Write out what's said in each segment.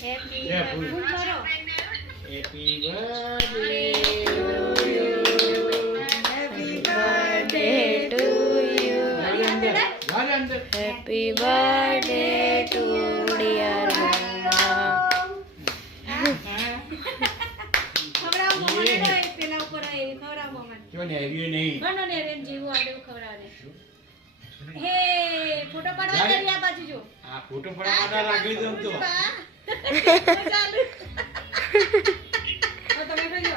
Happy લે, ફૂલ. ફૂલ મારો happy birthday happy birthday to you અંદર હેપી બર્થડે ટુ ડિયર મમ્મા ખવડાવ મમ્માને પેલા ઉપર આવી ખવડાવ મમ્માને જો ને આવ્યું નહીં બનો ને રેન જેવું આડે ખવડાવે હે ફોટો પાડવા કરી આ બાજુ જો આ ફોટો પડાવવા લાગી દઉં તો ચાલુ તમે ખજો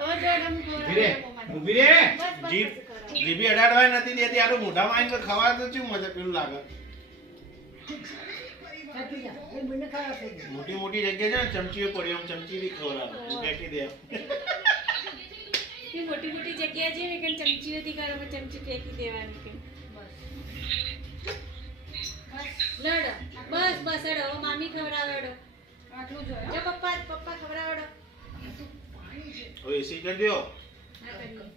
ઓ જો નમ ઊભી રે ઊભી રે બસ, જીભ બસ. જીભી અડાડવાય નથી દેતી આનું મોઢામાં આવીને તો ખવાય તો શું મજા પેલું લાગે મોટી મોટી જગ્યા છે ને ચમચીઓ પડી આમ ચમચી ખવડાવે ફેંકી દે કે મોટી મોટી જગ્યા છે ને કે ચમચીઓથી કરવામાં ચમચી ફેંકી દેવાની કે લડ બસ બસ અડો હવે મામી ખવડાવડો આટલું જો જો પપ્પા ખવડાવડો હવે એસી કરી દો હા કરીએ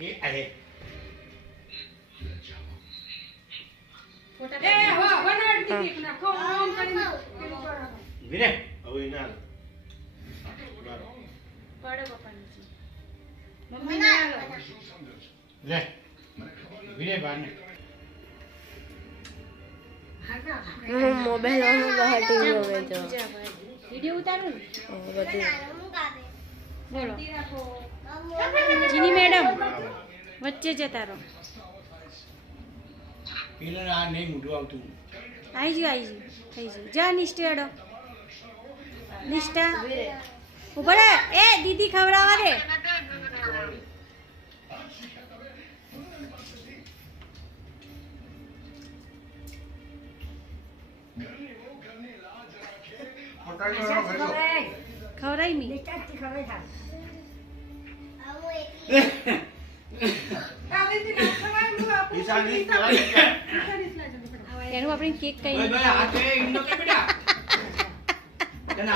એ આહે ફોટા એ હો બનાવડી દીધી નાખો ઓમ કરીને પેલું કરો ઊભી રે હવે એના હાલ. પડો પપ્પા નીચે મમ્મી ના લો લે ઊભી રે બાને મોબાઈલ વિડિયો ઉતારું ને બધું બોલો જીની મેડમ વચ્ચે જતા રહો પેલા આ નહીં મોઢું આવતું આવી ગયું થઈ ગયું જા નિષ્ઠા અડો નિષ્ઠા ઉભા રહે એ દીદી ખવડાવવા દે ખવડાવી મી એનું આપણે કેક કઈ ભાઈ આ કે ઇન્નો કે બેટા તને